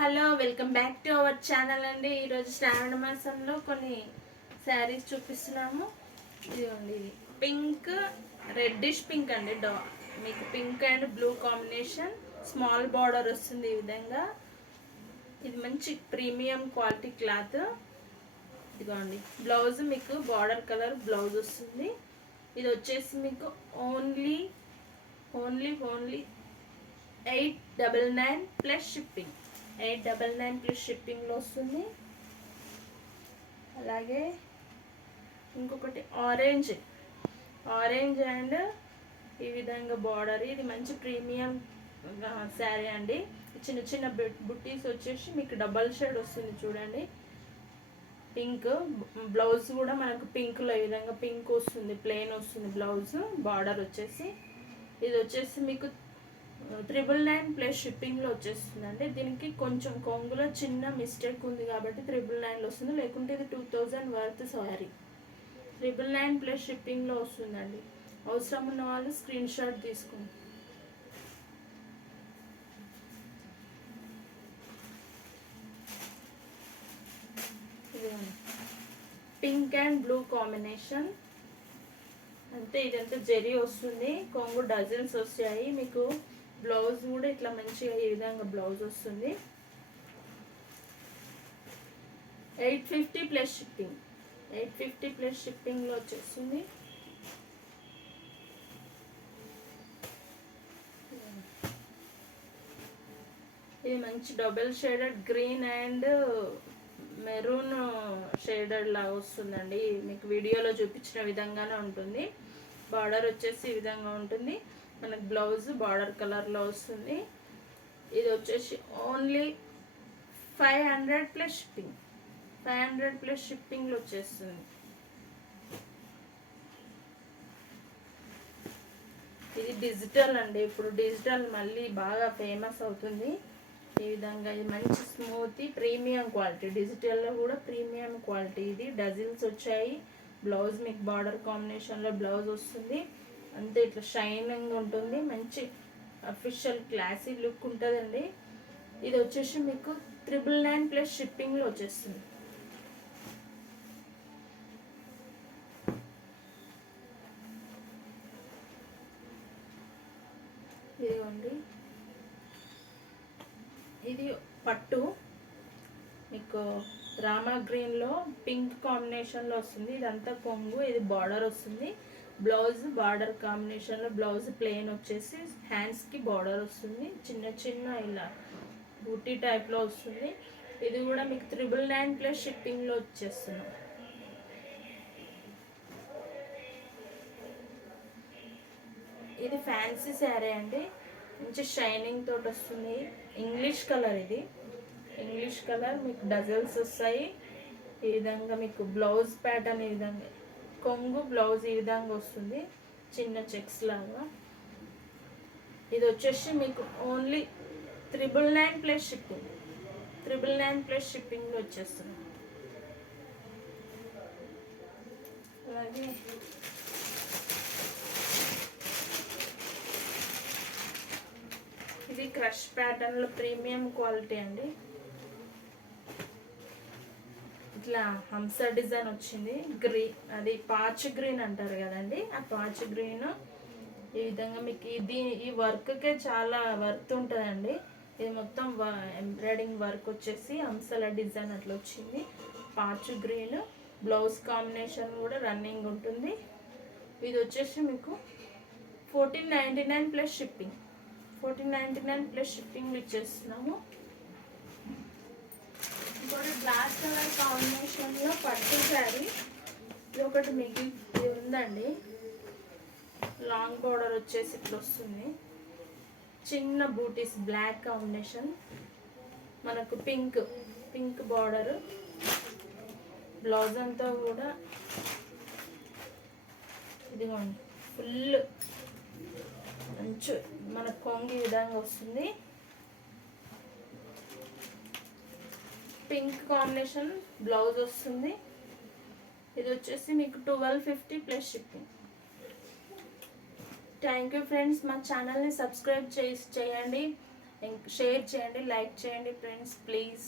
Hello, welcome back to our channel అండి. ఈరోజు శ్రావణ మాసంలో కొన్ని శారీస్ చూపిస్తున్నాము. ఇదిగోండి, పింక్ రెడ్డిష్ పింక్ అండి. మీకు pink and blue combination, small border వస్తుంది. ఈ విధంగా ఇది మంచి ప్రీమియం క్వాలిటీ క్లాత్. ఇదిగోండి, బ్లౌజ్ మీకు బార్డర్ కలర్ బ్లౌజ్ వస్తుంది. ఇది వచ్చేసి మీకు ఓన్లీ 899 ప్లస్ షిప్పింగ్. 899 ప్లస్ షిప్పింగ్లో వస్తుంది. అలాగే ఇంకొకటి ఆరెంజ్ అండ్ ఈ విధంగా బార్డర్. ఇది మంచి ప్రీమియం శారీ అండి. చిన్న చిన్న బుట్టీస్ వచ్చేసి మీకు డబల్ షేడ్ వస్తుంది. చూడండి, పింక్ బ్లౌజ్ కూడా మనకు పింక్లో ఈ విధంగా పింక్ వస్తుంది, ప్లెయిన్ వస్తుంది బ్లౌజ్. బార్డర్ వచ్చేసి ఇది వచ్చేసి మీకు 999 ప్లస్ షిప్పింగ్లో వచ్చేస్తుందండి. దీనికి కొంచెం కొంగులో చిన్న మిస్టేక్ ఉంది కాబట్టి 999లో వస్తుంది, లేకుంటే ఇది 2000 వర్త్ సారీ. 999 ప్లస్ షిప్పింగ్లో వస్తుందండి. అవసరం ఉన్న వాళ్ళు స్క్రీన్ షాట్ తీసుకోండి. పింక్ అండ్ బ్లూ కాంబినేషన్ అంతే. ఇదంతా జరీ వస్తుంది, కొంగు డజన్స్ వస్తాయి. మీకు బ్లౌజ్ కూడా ఇట్లా మంచిగా ఈ విధంగా బ్లౌజ్ వస్తుంది. 850 ప్లస్ షిప్పింగ్. 850 ప్లస్ షిప్పింగ్లో వచ్చేస్తుంది. ఇది మంచి double shaded green and maroon shaded లాగా వస్తుందండి. మీకు వీడియోలో చూపించిన విధంగానే ఉంటుంది. బార్డర్ వచ్చేసి ఈ విధంగా ఉంటుంది. మనకు బ్లౌజ్ బార్డర్ కలర్లో వస్తుంది. ఇది వచ్చేసి ఓన్లీ 500 ప్లస్ షిప్పింగ్. 500 ప్లస్ షిప్పింగ్లో వచ్చేస్తుంది. ఇది డిజిటల్ అండి. ఇప్పుడు డిజిటల్ మళ్ళీ బాగా ఫేమస్ అవుతుంది. ఈ విధంగా ఇది మంచి స్మూత్ ప్రీమియం క్వాలిటీ. డిజిటల్లో కూడా ప్రీమియం క్వాలిటీ. ఇది డజిల్స్ వచ్చాయి. బ్లౌజ్ మీకు బార్డర్ కాంబినేషన్లో బ్లౌజ్ వస్తుంది. అంతే ఇట్లా షైనింగ్ ఉంటుంది. మంచి అఫీషియల్ క్లాసీ లుక్ ఉంటుందండి. ఇది వచ్చేసి మీకు 999 ప్లస్ షిప్పింగ్లో వచ్చేస్తుంది. ఇదిగోండి, ఇది పట్టు మీకు రామా గ్రీన్లో పింక్ కాంబినేషన్లో వస్తుంది. ఇదంతా కొంగు, ఇది బార్డర్ వస్తుంది. బ్లౌజ్ బార్డర్ కాంబినేషన్లో బ్లౌజ్ ప్లెయిన్ వచ్చేసి హ్యాండ్స్కి బార్డర్ వస్తుంది. చిన్న చిన్న ఇలా బూటీ టైప్లో వస్తుంది. ఇది కూడా మీకు 999 ప్లస్ షిప్పింగ్లో వచ్చేస్తున్నాం. ఇది ఫ్యాన్సీ శారీ అండి. మంచి షైనింగ్ తోటి వస్తుంది. English colour. ఇది ఇంగ్లీష్ కలర్. మీకు డజల్స్ వస్తాయి. ఈ విధంగా మీకు బ్లౌజ్ ప్యాటర్న్ ఈ విధంగా, కొంగు బ్లౌజ్ ఈ విధంగా వస్తుంది, చిన్న చెక్స్ లాగా. ఇది వచ్చేసి మీకు ఓన్లీ 999 ప్లస్ షిప్పింగ్. 999 ప్లస్ షిప్పింగ్లో వచ్చేస్తుంది. అలాగే ఇది క్రష్ ప్యాటర్న్లో ప్రీమియం క్వాలిటీ అండి. ఇట్లా హంస డిజైన్ వచ్చింది. అది పాచ్ గ్రీన్ అంటారు కదండి, ఆ పాచ్ గ్రీన్. ఈ విధంగా మీకు ఈ వర్క్కే చాలా వర్త్ ఉంటుందండి. ఇది మొత్తం ఎంబ్రాయిడింగ్ వర్క్ వచ్చేసి హంసల డిజైన్ అట్లా వచ్చింది. పాచ్ గ్రీన్ బ్లౌజ్ కాంబినేషన్ కూడా రన్నింగ్ ఉంటుంది. ఇది వచ్చేసి మీకు 1499 ప్లస్ షిప్పింగ్. 1499 ప్లస్ షిప్పింగ్ ఇచ్చేస్తున్నాము. ఇంకోటి బ్లాక్ కలర్ కాంబినేషన్లో పట్టు శారీ. ఇది ఒకటి ఇది ఉందండి. లాంగ్ బార్డర్ వచ్చేసి ఇట్లా వస్తుంది. చిన్న బూటీస్ బ్లాక్ కాంబినేషన్, మనకు పింక్ బార్డర్. బ్లౌజ్ అంతా కూడా ఇదిగోండి ఫుల్ మంచి మన కొంగు ఈ విధంగా వస్తుంది. పింక్ కాంబినేషన్ బ్లౌజ్ వస్తుంది. ఇది వచ్చేసి మీకు 1250 plus shipping. Thank you friends. మా ఛానల్ని సబ్స్క్రైబ్ చేయండి. షేర్ చేయండి, లైక్ చేయండి ఫ్రెండ్స్ ప్లీజ్.